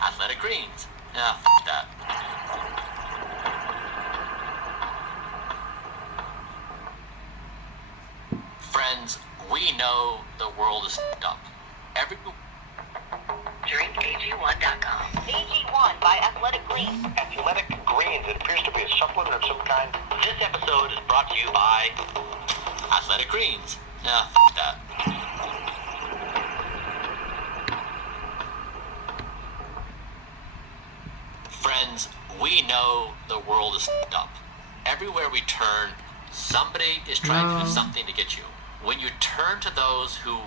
Athletic Greens. Yeah, that. Friends, we know the world is up. DrinkAG1.com. AG1 by Athletic Greens. Athletic Greens. It appears to be a supplement of some kind. This episode is brought to you by Athletic Greens. Yeah, that. Friends, we know the world is up. Everywhere we turn, somebody is trying to do something to get you. When you turn to those who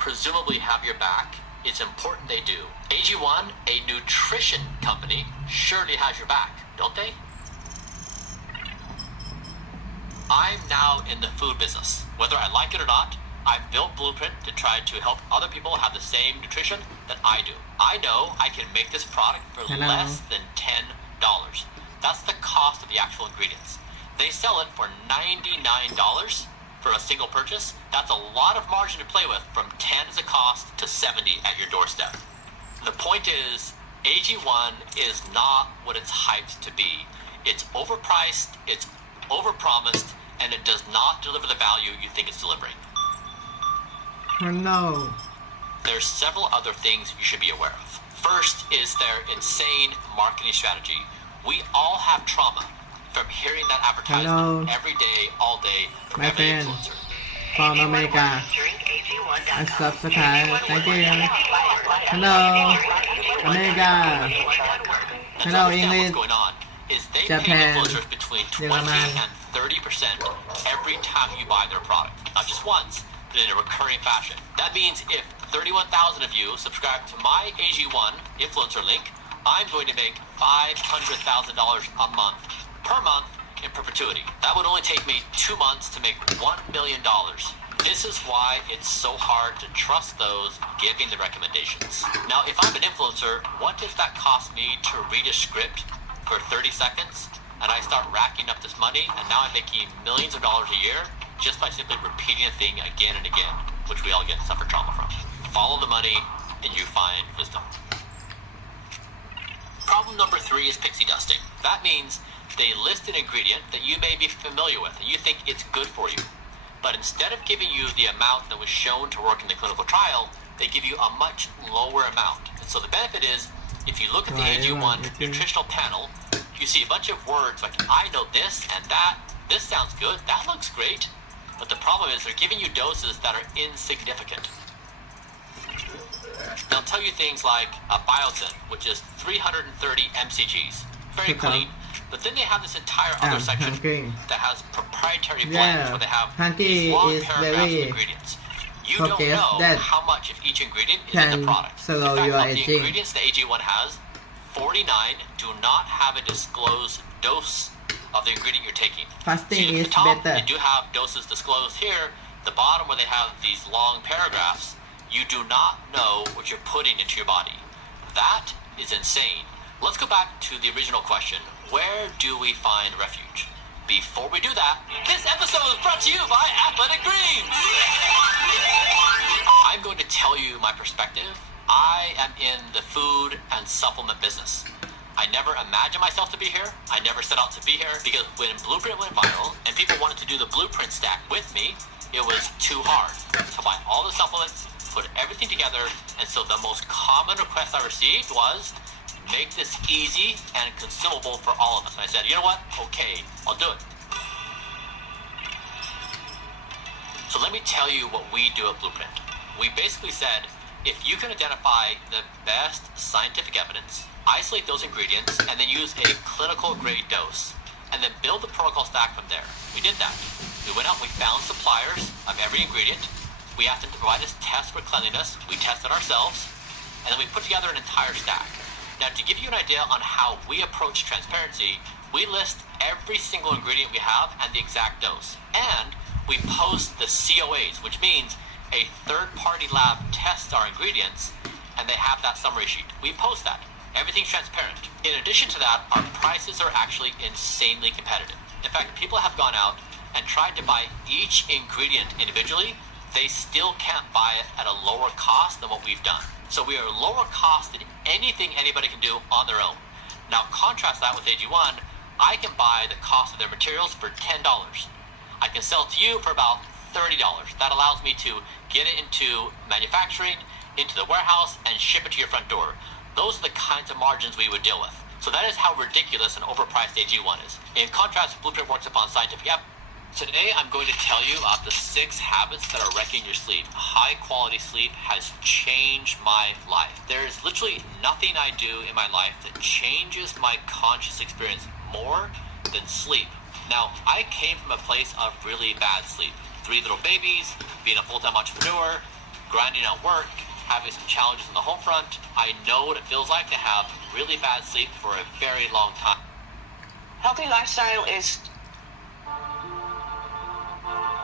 presumably have your back, it's important they do. AG1, a nutrition company, surely has your back, don't they? I'm now in the food business. Whether I like it or not, I've built Blueprint to try to help other people have the same nutrition that I do. I know I can make this product for less than $10. That's the cost of the actual ingredients. They sell it for $99 for a single purchase. That's a lot of margin to play with, from 10 as a cost to 70 at your doorstep. The point is, AG1 is not what it's hyped to be. It's overpriced, it's overpromised, and it does not deliver the value you think it's delivering. Oh no. There's several other things you should be aware of. First is their insane marketing strategy. We all have trauma from hearing that advertisement every day, all day, from my every friend influencer. from America. And subscribe. Thank you. Hello, America. And Hello, to understand English. what's going on is they pay Japan. influencers between 20 German. and 30% every time you buy their product. Not just once, but in a recurring fashion. That means if 31,000 of you subscribe to my AG1 influencer link, I'm going to make $500,000 a month, per month, in perpetuity. That would only take me 2 months to make $1 million. This is why it's so hard to trust those giving the recommendations. Now, if I'm an influencer, what does that cost me to read a script for 30 seconds? And I start racking up this money, and now I'm making millions of dollars a year just by simply repeating a thing again and again, which we all get suffer trauma from. Follow the money, and you find wisdom. Problem number 3 is pixie dusting. That means they list an ingredient that you may be familiar with, and you think it's good for you. But instead of giving you the amount that was shown to work in the clinical trial, they give you a much lower amount. And so the benefit is, if you look at the AG1 nutritional panel, you see a bunch of words like, I know this and that, this sounds good, that looks great. But the problem is they're giving you doses that are insignificant. They'll tell you things like a biotin, which is 330 mcgs. Very clean. But then they have this entire other section that has proprietary blends where they have these long paragraphs of ingredients. You don't know how much of each ingredient is in the product. In fact, of the ingredients the AG1 has, 49 do not have a disclosed dose of the ingredient you're taking. Fasting at is the top, better. they do have doses disclosed here. The bottom, where they have these long paragraphs, you do not know what you're putting into your body. That is insane. Let's go back to the original question. Where do we find refuge? Before we do that, this episode is brought to you by Athletic Greens. I'm going to tell you my perspective. I am in the food and supplement business. I never imagined myself to be here. I never set out to be here because when Blueprint went viral and people wanted to do the Blueprint stack with me, it was too hard to buy all the supplements, put everything together. And so the most common request I received was, make this easy and consumable for all of us. And I said, you know what? Okay, I'll do it. So let me tell you what we do at Blueprint. We basically said, if you can identify the best scientific evidence, isolate those ingredients, and then use a clinical grade dose, and then build the protocol stack from there. We did that. We went out, we found suppliers of every ingredient. We asked them to provide us tests for cleanliness. We tested ourselves, and then we put together an entire stack. Now, to give you an idea on how we approach transparency, we list every single ingredient we have and the exact dose. And we post the COAs, which means a third-party lab tests our ingredients, and they have that summary sheet. We post that. Everything's transparent. In addition to that, our prices are actually insanely competitive. In fact, people have gone out and tried to buy each ingredient individually. They still can't buy it at a lower cost than what we've done. So we are lower cost than anything anybody can do on their own. Now contrast that with AG1. I can buy the cost of their materials for $10. I can sell it to you for about $30. That allows me to get it into manufacturing, into the warehouse, and ship it to your front door. Those are the kinds of margins we would deal with. So that is how ridiculous and overpriced AG1 is. In contrast, Blueprint works upon scientific evidence. Today, I'm going to tell you about the 6 habits that are wrecking your sleep. High quality sleep has changed my life. There is literally nothing I do in my life that changes my conscious experience more than sleep. Now, I came from a place of really bad sleep. 3 little babies, being a full-time entrepreneur, grinding at work, having some challenges on the home front. I know what it feels like to have really bad sleep for a very long time. Healthy lifestyle is...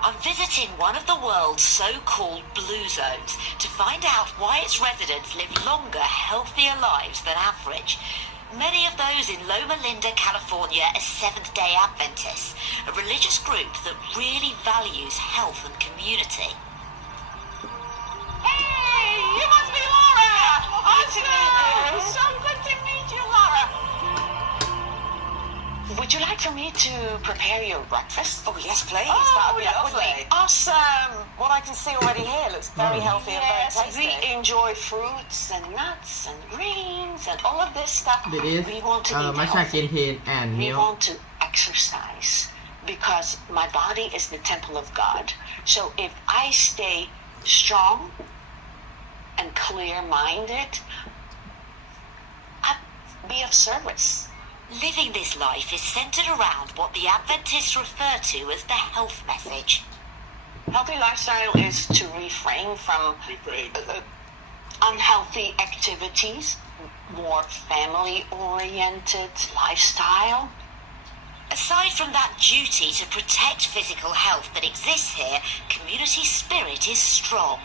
I'm visiting one of the world's so-called blue zones to find out why its residents live longer, healthier lives than average. Many of those in Loma Linda, California, are Seventh-day Adventists, a religious group that really values health and community. Hey, you must be Laura! Awesome! So good to meet you, Laura. Would you like for me to prepare your breakfast? Oh, yes, please. Oh, that would be that would lovely. be awesome. What I can see already here looks very healthy Yes, and very tasty. we enjoy fruits and nuts and greens and all of this stuff. It is We want to eat มัชชากิน healthy. เห็ด and We milk want to exercise because my body is the temple of God. So if I stay strong and clear-minded, I'll be of service. Living this life is centered around what the Adventists refer to as the health message. Healthy lifestyle is to refrain from unhealthy activities, more family-oriented lifestyle. Aside from that duty to protect physical health that exists here, community spirit is strong.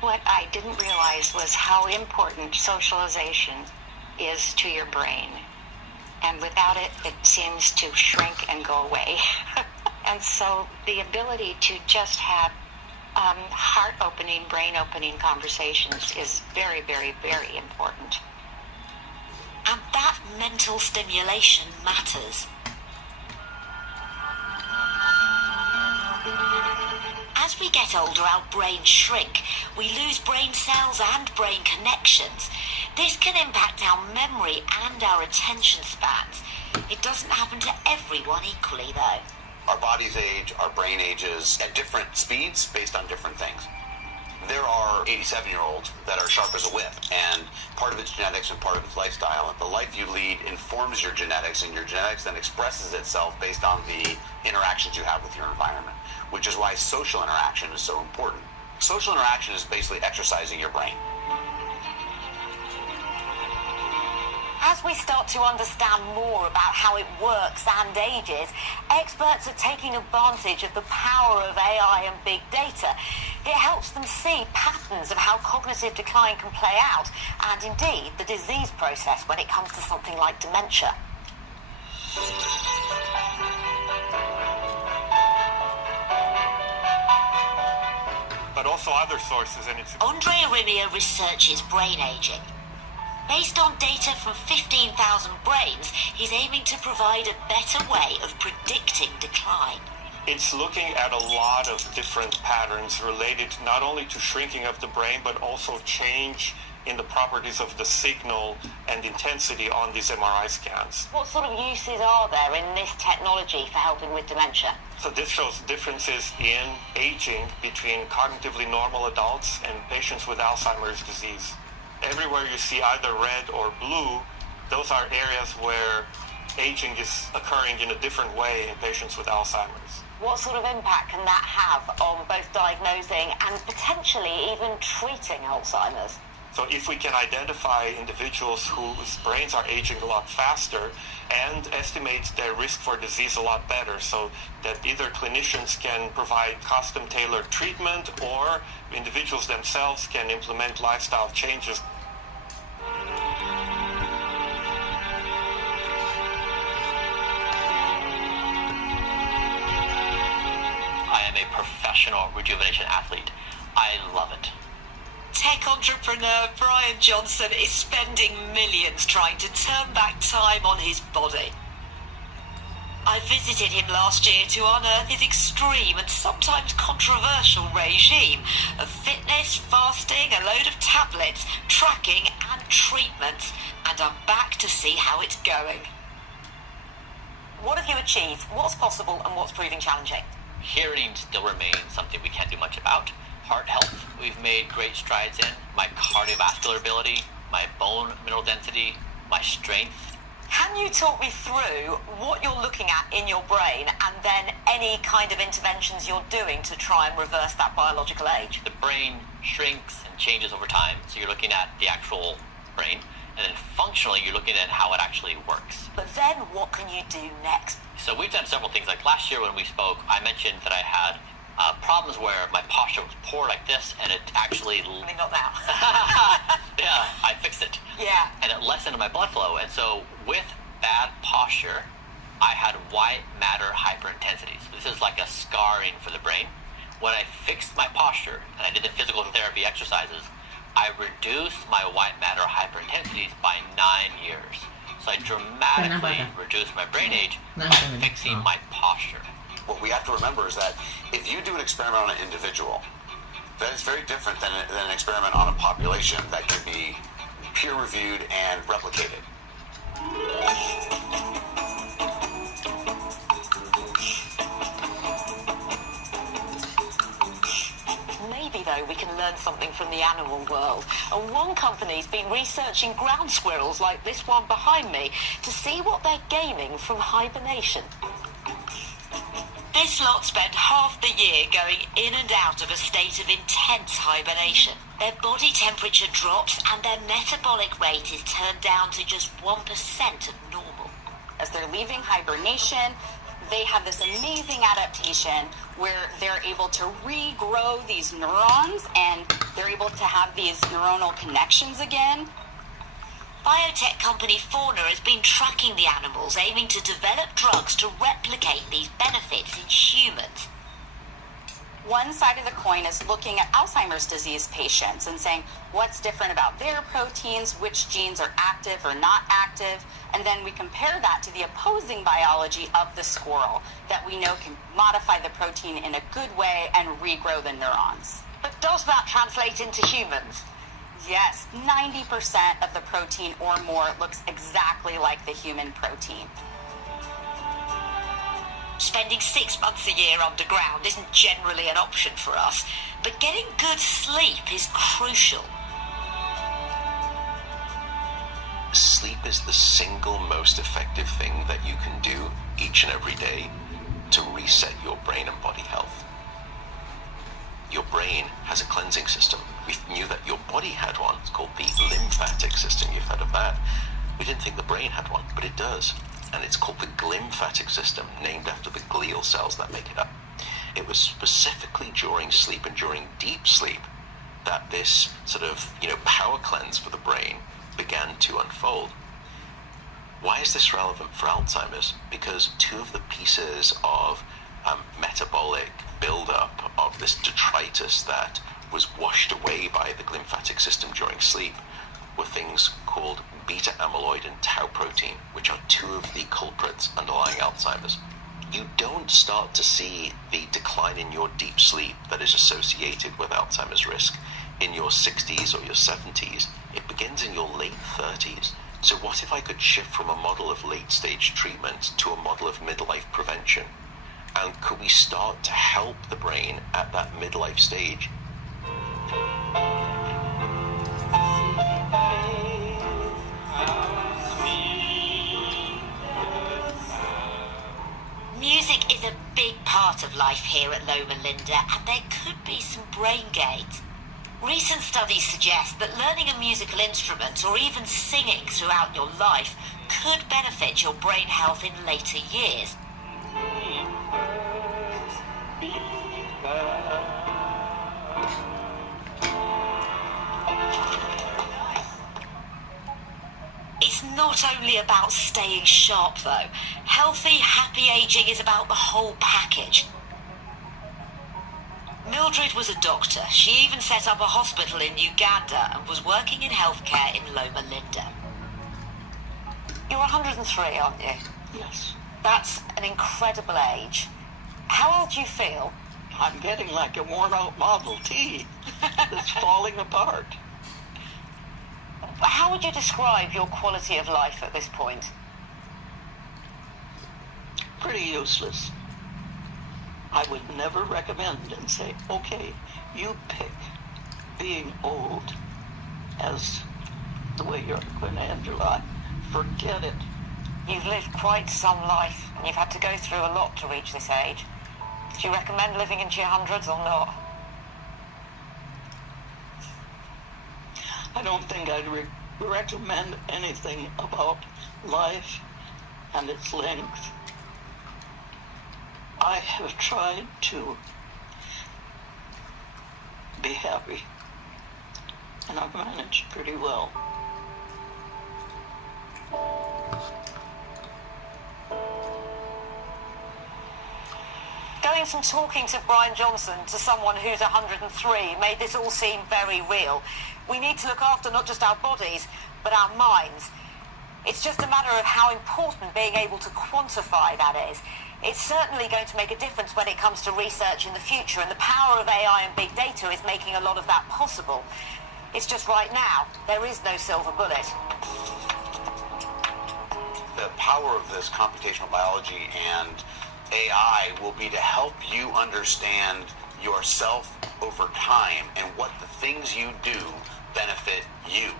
What I didn't realize was how important socialization is to your brain. And without it, it seems to shrink and go away. And so the ability to just have heart-opening, brain-opening conversations is very, very, very important. And that mental stimulation matters. As we get older, our brains shrink. We lose brain cells and brain connections. This can impact our memory and our attention spans. It doesn't happen to everyone equally, though. Our bodies age, our brain ages at different speeds based on different things. There are 87-year-olds that are sharp as a whip, and part of it's genetics and part of it's lifestyle. The life you lead informs your genetics, and your genetics then expresses itself based on the interactions you have with your environment, which is why social interaction is so important. Social interaction is basically exercising your brain. As we start to understand more about how it works and ages, experts are taking advantage of the power of AI and big data. It helps them see patterns of how cognitive decline can play out, and indeed the disease process when it comes to something like dementia. But also other sources, and it's... Andre Arimia researches brain aging. Based on data from 15,000 brains, he's aiming to provide a better way of predicting decline. It's looking at a lot of different patterns related not only to shrinking of the brain, but also change in the properties of the signal and intensity on these MRI scans. What sort of uses are there in this technology for helping with dementia? So this shows differences in aging between cognitively normal adults and patients with Alzheimer's disease. Everywhere you see either red or blue, those are areas where aging is occurring in a different way in patients with Alzheimer's. What sort of impact can that have on both diagnosing and potentially even treating Alzheimer's? So if we can identify individuals whose brains are aging a lot faster and estimate their risk for disease a lot better, so that either clinicians can provide custom-tailored treatment or individuals themselves can implement lifestyle changes. I am a professional rejuvenation athlete. I love it. Tech entrepreneur Brian Johnson is spending millions trying to turn back time on his body. I visited him last year to unearth his extreme and sometimes controversial regime of fitness, fasting, a load of tablets, tracking and treatments, and I'm back to see how it's going. What have you achieved? What's possible and what's proving challenging? Hearing still remains something we can't do much about. Heart health, we've made great strides in. My cardiovascular ability, my bone mineral density, my strength. Can you talk me through what you're looking at in your brain and then any kind of interventions you're doing to try and reverse that biological age? The brain shrinks and changes over time, so you're looking at the actual brain, and then functionally you're looking at how it actually works. But then what can you do next? So we've done several things. Like last year when we spoke, I mentioned that I had problems where my posture was poor like this, and it actually... I mean, not now. Yeah, I fixed it. Yeah. And it lessened my blood flow. And so with bad posture, I had white matter hyperintensity. So this is like a scarring for the brain. When I fixed my posture, and I did the physical therapy exercises, I reduced my white matter hyperintensities by 9 years. So I dramatically reduced my brain age by fixing my posture. What we have to remember is that if you do an experiment on an individual, that is very different than an experiment on a population that can be peer-reviewed and replicated. Maybe, though, we can learn something from the animal world. And one company's been researching ground squirrels like this one behind me to see what they're gaining from hibernation. This lot spend half the year going in and out of a state of intense hibernation. Their body temperature drops and their metabolic rate is turned down to just 1% of normal. As they're leaving hibernation, they have this amazing adaptation where they're able to regrow these neurons and they're able to have these neuronal connections again. Biotech company Fauna has been tracking the animals, aiming to develop drugs to replicate these benefits in humans. One side of the coin is looking at Alzheimer's disease patients and saying what's different about their proteins, which genes are active or not active, and then we compare that to the opposing biology of the squirrel that we know can modify the protein in a good way and regrow the neurons. But does that translate into humans? Yes, 90% of the protein or more looks exactly like the human protein. Spending 6 months a year underground isn't generally an option for us, but getting good sleep is crucial. Sleep is the single most effective thing that you can do each and every day to reset your brain and body health. Your brain has a cleansing system. We knew that your body had one. It's called the lymphatic system. You've heard of that. We didn't think the brain had one, but it does. And it's called the glymphatic system, named after the glial cells that make it up. It was specifically during sleep and during deep sleep that this sort of, power cleanse for the brain began to unfold. Why is this relevant for Alzheimer's? Because two of the pieces of metabolic buildup of this detritus that was washed away by the glymphatic system during sleep were things called beta amyloid and tau protein, which are two of the culprits underlying Alzheimer's. You don't start to see the decline in your deep sleep that is associated with Alzheimer's risk in your 60s or your 70s. It begins in your late 30s. So what if I could shift from a model of late-stage treatment to a model of midlife prevention? And could we start to help the brain at that midlife stage? Music is a big part of life here at Loma Linda, and there could be some brain gains. Recent studies suggest that learning a musical instrument or even singing throughout your life could benefit your brain health in later years. It's not only about staying sharp though. Healthy, happy aging is about the whole package. Mildred was a doctor. She even set up a hospital in Uganda and was working in healthcare in Loma Linda. You're 103, aren't you? Yes. That's an incredible age. How old do you feel? I'm getting like a worn-out Model T that's falling apart. How would you describe your quality of life at this point? Pretty useless. I would never recommend and say, okay, you pick being old as the way you're going to end your life. Forget it. You've lived quite some life, and you've had to go through a lot to reach this age. Do you recommend living into your hundreds or not? I don't think I'd recommend anything about life and its length. I have tried to be happy, and I've managed pretty well. Going from talking to Brian Johnson to someone who's 103 made this all seem very real. We need to look after not just our bodies, but our minds. It's just a matter of how important being able to quantify that is. It's certainly going to make a difference when it comes to research in the future, and the power of AI and big data is making a lot of that possible. It's just right now, there is no silver bullet. The power of this computational biology and AI will be to help you understand yourself over time and what the things you do benefit you.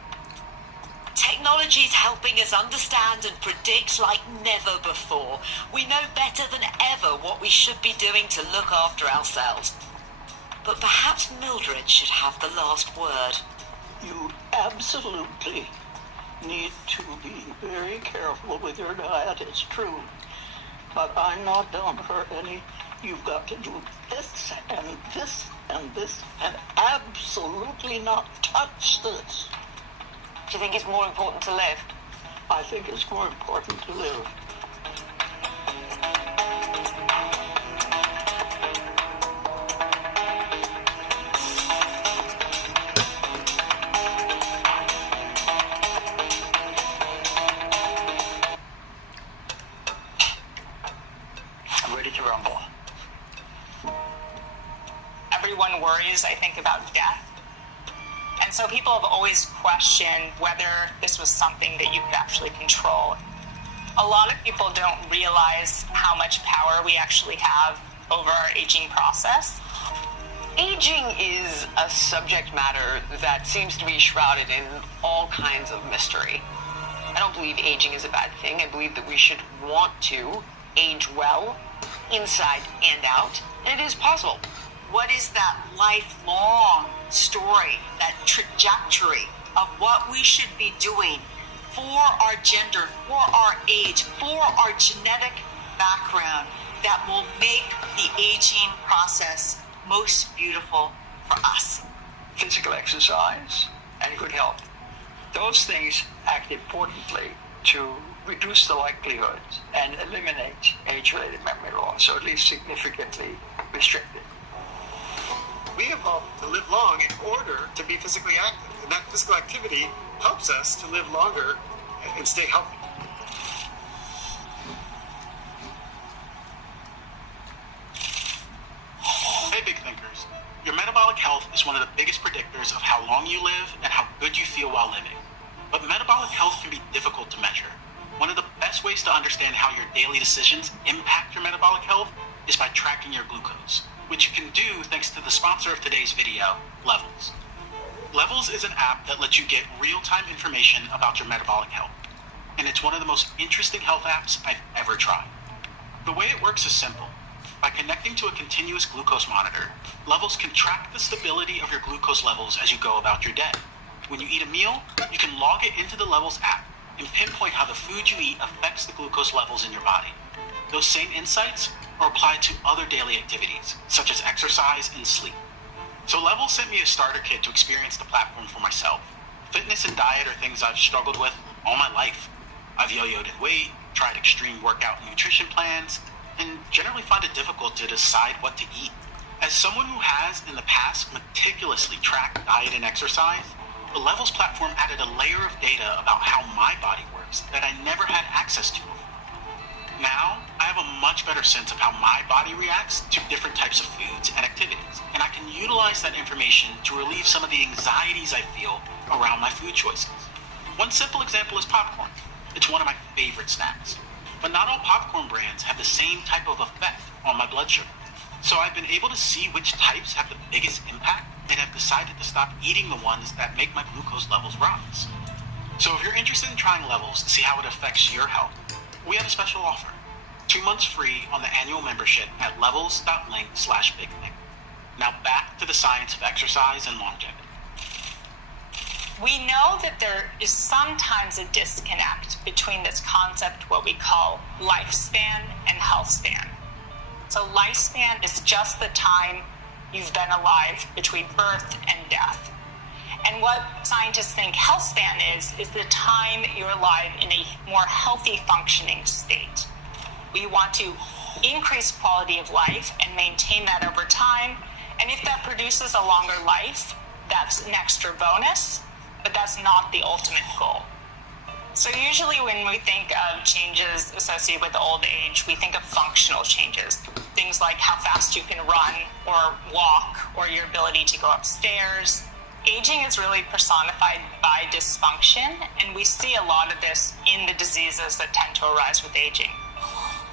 Technology is helping us understand and predict like never before. We know better than ever what we should be doing to look after ourselves. But perhaps Mildred should have the last word. You absolutely need to be very careful with your diet, it's true. But I'm not down for any, you've got to do this and this and this and absolutely not touch this. Do you think it's more important to live? I think it's more important to live. I'm ready to rumble. Everyone worries, I think, about death. And so people have always questioned whether this was something that you could actually control. A lot of people don't realize how much power we actually have over our aging process. Aging is a subject matter that seems to be shrouded in all kinds of mystery. I don't believe aging is a bad thing. I believe that we should want to age well, inside and out, and it is possible. What is that lifelong story, that trajectory of what we should be doing for our gender, for our age, for our genetic background that will make the aging process most beautiful for us? Physical exercise and good health. Those things act importantly to reduce the likelihood and eliminate age-related memory loss, or at least significantly restrict it. We evolved to live long in order to be physically active, and that physical activity helps us to live longer and stay healthy. Hey, big thinkers. Your metabolic health is is one of the biggest predictors of how long you live and how good you feel while living. But metabolic health can be difficult to measure. One of the best ways to understand how your daily decisions impact your metabolic health is by tracking your glucose, which you can do thanks to the sponsor of today's video, Levels. Levels is an app that lets you get real-time information about your metabolic health, and it's one of the most interesting health apps I've ever tried. The way it works is simple. By connecting to a continuous glucose monitor, Levels can track the stability of your glucose levels as you go about your day. When you eat a meal, you can log it into the Levels app and pinpoint how the food you eat affects the glucose levels in your body. Those same insights are applied to other daily activities, such as exercise and sleep. So Levels sent me a starter kit to experience the platform for myself. Fitness and diet are things I've struggled with all my life. I've yo-yoed in weight, tried extreme workout and nutrition plans, and generally find it difficult to decide what to eat. As someone who has, in the past, meticulously tracked diet and exercise, the Levels platform added a layer of data about how my body works that I never had access to before. Now, I have a much better sense of how my body reacts to different types of foods and activities, and I can utilize that information to relieve some of the anxieties I feel around my food choices. One simple example is popcorn. It's one of my favorite snacks. But not all popcorn brands have the same type of effect on my blood sugar. So I've been able to see which types have the biggest impact and have decided to stop eating the ones that make my glucose levels rise. So if you're interested in trying Levels to see how it affects your health, we have a special offer. 2 months free on the annual membership at levels.link/bigthing. Now back to the science of exercise and longevity. We know that there is sometimes a disconnect between this concept, what we call lifespan and health span. So lifespan is just the time you've been alive between birth and death. And what scientists think health span is the time you're alive in a more healthy functioning state. We want to increase quality of life and maintain that over time. And if that produces a longer life, that's an extra bonus, but that's not the ultimate goal. So usually when we think of changes associated with old age, we think of functional changes. Things like how fast you can run or walk, or your ability to go upstairs. Aging is really personified by dysfunction, and we see a lot of this in the diseases that tend to arise with aging.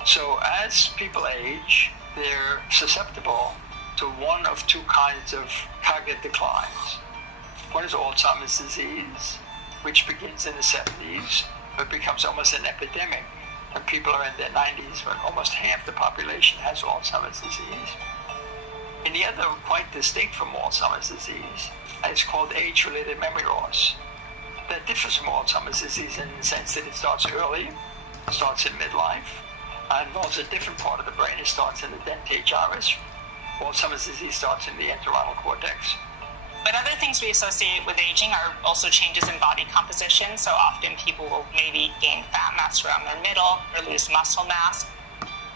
So as people age, they're susceptible to one of two kinds of cognitive declines. One is Alzheimer's disease, which begins in the 70s, but becomes almost an epidemic when people are in their 90s, when almost half the population has Alzheimer's disease. And the other, quite distinct from Alzheimer's disease, is called age-related memory loss. That differs from Alzheimer's disease in the sense that it starts early, starts in midlife, involves a different part of the brain. It starts in the dentate gyrus. Alzheimer's disease starts in the entorhinal cortex. But other things we associate with aging are also changes in body composition. So often people will maybe gain fat mass around their middle or lose muscle mass.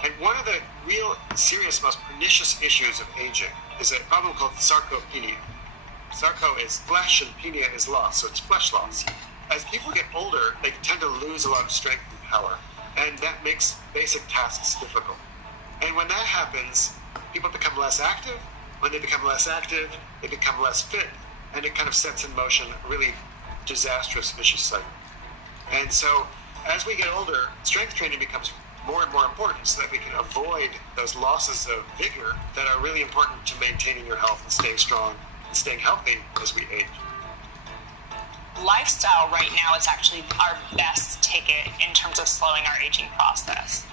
And one of the real serious, most pernicious issues of aging is a problem called sarcopenia. Sarco is flesh and penia is loss, so it's flesh loss. As people get older, they tend to lose a lot of strength and power, and that makes basic tasks difficult. And when that happens, people become less active. When they become less active, they become less fit, and it kind of sets in motion a really disastrous, vicious cycle. And so, as we get older, strength training becomes more and more important so that we can avoid those losses of vigor that are really important to maintaining your health and staying strong and staying healthy as we age. Lifestyle right now is actually our best ticket in terms of slowing our aging process.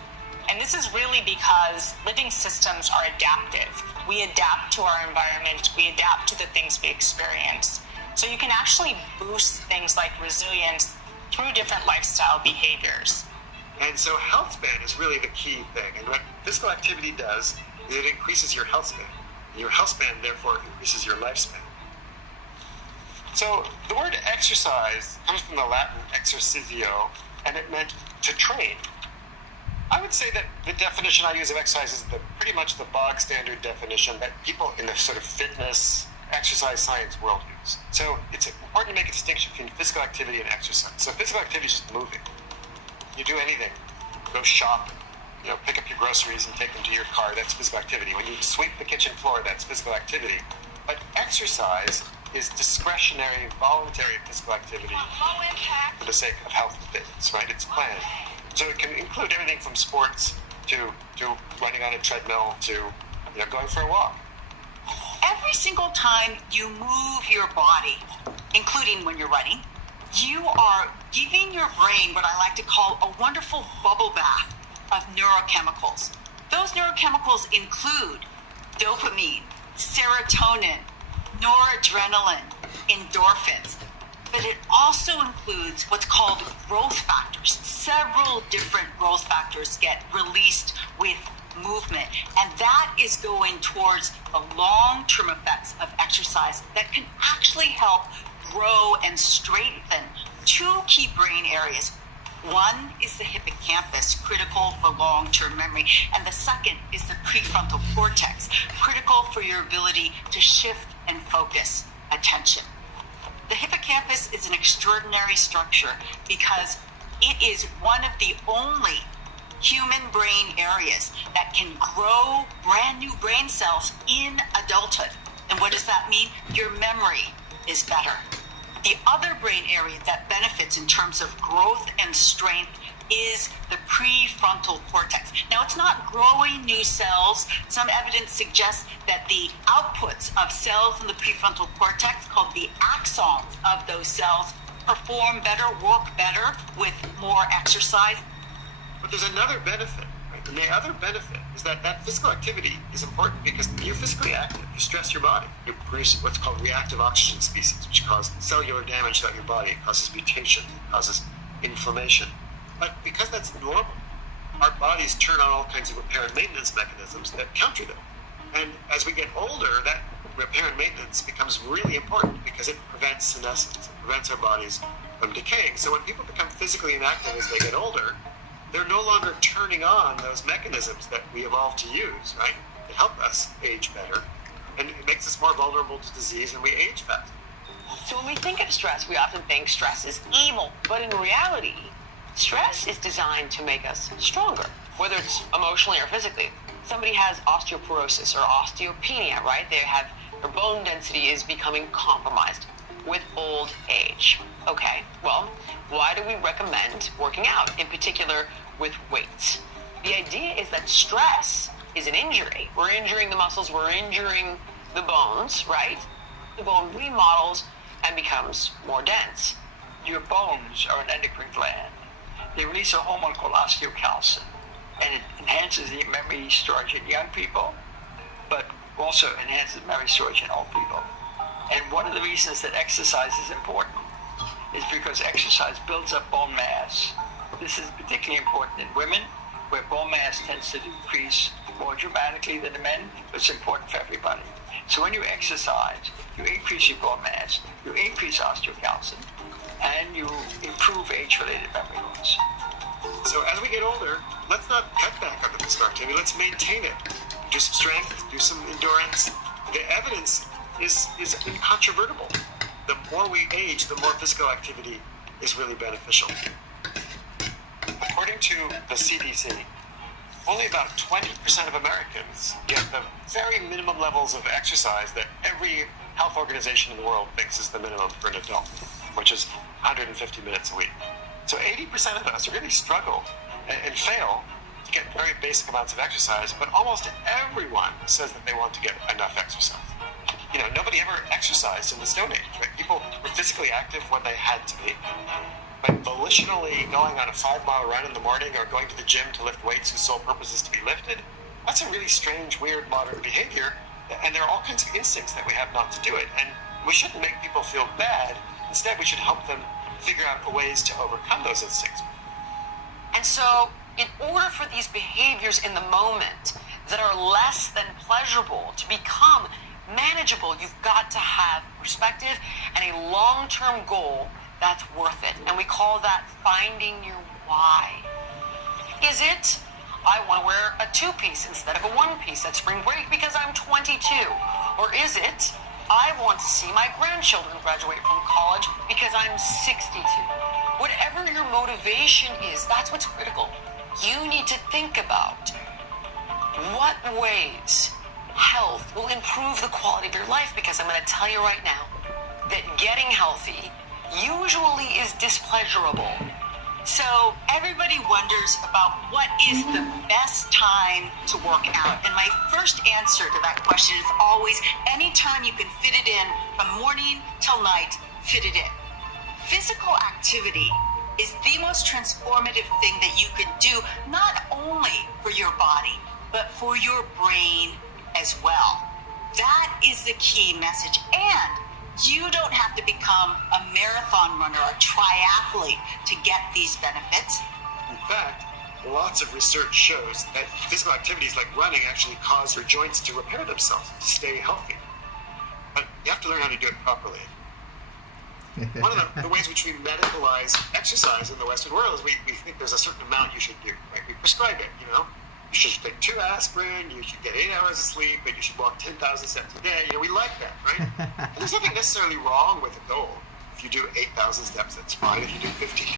And this is really because living systems are adaptive. We adapt to our environment, we adapt to the things we experience. So you can actually boost things like resilience through different lifestyle behaviors. And so health span is really the key thing. And what physical activity does is it increases your health span. And your health span, therefore, increases your lifespan. So the word exercise comes from the Latin exercitio, and it meant to train. I would say that the definition I use of exercise is pretty much the bog standard definition that people in the sort of fitness, exercise science world use. So it's important to make a distinction between physical activity and exercise. So physical activity is just moving. You do anything. Go shop, pick up your groceries and take them to your car. That's physical activity. When you sweep the kitchen floor, that's physical activity. But exercise is discretionary, voluntary physical activity for the sake of health and fitness, right? It's planned. So it can include everything from sports to running on a treadmill to going for a walk. Every single time you move your body, including when you're running, you are giving your brain what I like to call a wonderful bubble bath of neurochemicals. Those neurochemicals include dopamine, serotonin, noradrenaline, endorphins, but it also includes what's called growth factors. Several different growth factors get released with movement, and that is going towards the long-term effects of exercise that can actually help grow and strengthen two key brain areas. One is the hippocampus, critical for long-term memory, and the second is the prefrontal cortex, critical for your ability to shift and focus attention. The hippocampus is an extraordinary structure because it is one of the only human brain areas that can grow brand new brain cells in adulthood. And what does that mean? Your memory is better. The other brain area that benefits in terms of growth and strength is the prefrontal cortex. Now, it's not growing new cells. Some evidence suggests that the outputs of cells in the prefrontal cortex, called the axons of those cells, perform better, work better with more exercise. But there's another benefit, right? And the other benefit is that physical activity is important because when you're physically active, you stress your body. You produce what's called reactive oxygen species, which cause cellular damage throughout your body. It causes mutation, it causes inflammation. But because that's normal, our bodies turn on all kinds of repair and maintenance mechanisms that counter them. And as we get older, that repair and maintenance becomes really important because it prevents senescence. It prevents our bodies from decaying. So when people become physically inactive as they get older, they're no longer turning on those mechanisms that we evolved to use, right? To help us age better. And it makes us more vulnerable to disease and we age faster. So when we think of stress, we often think stress is evil. But in reality, stress is designed to make us stronger, whether it's emotionally or physically. Somebody has osteoporosis or osteopenia, right? Their bone density is becoming compromised with old age. Okay, well, why do we recommend working out, in particular with weights? The idea is that stress is an injury. We're injuring the muscles, we're injuring the bones, right? The bone remodels and becomes more dense. Your bones are an endocrine gland. They release a hormone called osteocalcin, and it enhances the memory storage in young people, but also enhances memory storage in old people. And one of the reasons that exercise is important is because exercise builds up bone mass. This is particularly important in women, where bone mass tends to decrease more dramatically than in men, but it's important for everybody. So when you exercise, you increase your bone mass, you increase osteocalcin, and you improve age-related memory loss. So as we get older, let's not cut back on the physical activity, let's maintain it. Do some strength, do some endurance. The evidence is incontrovertible. The more we age, the more physical activity is really beneficial. According to the CDC, only about 20% of Americans get the very minimum levels of exercise that every health organization in the world thinks is the minimum for an adult, which is 150 minutes a week. So 80% of us really struggle and fail to get very basic amounts of exercise, but almost everyone says that they want to get enough exercise. You know, nobody ever exercised in the Stone Age, right? People were physically active when they had to be, but volitionally going on a 5-mile run in the morning or going to the gym to lift weights whose sole purpose is to be lifted, that's a really strange, weird modern behavior, and there are all kinds of instincts that we have not to do it, and we shouldn't make people feel bad. Instead, we should help them figure out ways to overcome those instincts. And so, in order for these behaviors in the moment that are less than pleasurable to become manageable, you've got to have perspective and a long-term goal that's worth it. And we call that finding your why. Is it, I want to wear a 2-piece instead of a 1-piece at spring break because I'm 22? Or is it, I want to see my grandchildren graduate from college because I'm 62? Whatever your motivation is, that's what's critical. You need to think about what ways health will improve the quality of your life, because I'm going to tell you right now that getting healthy usually is displeasurable. So everybody wonders about what is the best time to work out. And my first answer to that question is always anytime you can fit it in from morning till night, fit it in. Physical activity is the most transformative thing that you could do, not only for your body, but for your brain as well. That is the key message. And you don't have to become a marathon runner or a triathlete to get these benefits. In fact, lots of research shows that physical activities like running actually cause your joints to repair themselves, to stay healthy. But you have to learn how to do it properly. One of the ways which we medicalize exercise in the Western world is we think there's a certain amount you should do. Right? We prescribe it, you know. You should take 2 aspirin, you should get 8 hours of sleep, and you should walk 10,000 steps a day. You know, we like that, right? And there's nothing necessarily wrong with a goal. If you do 8,000 steps, that's fine. If you do 50,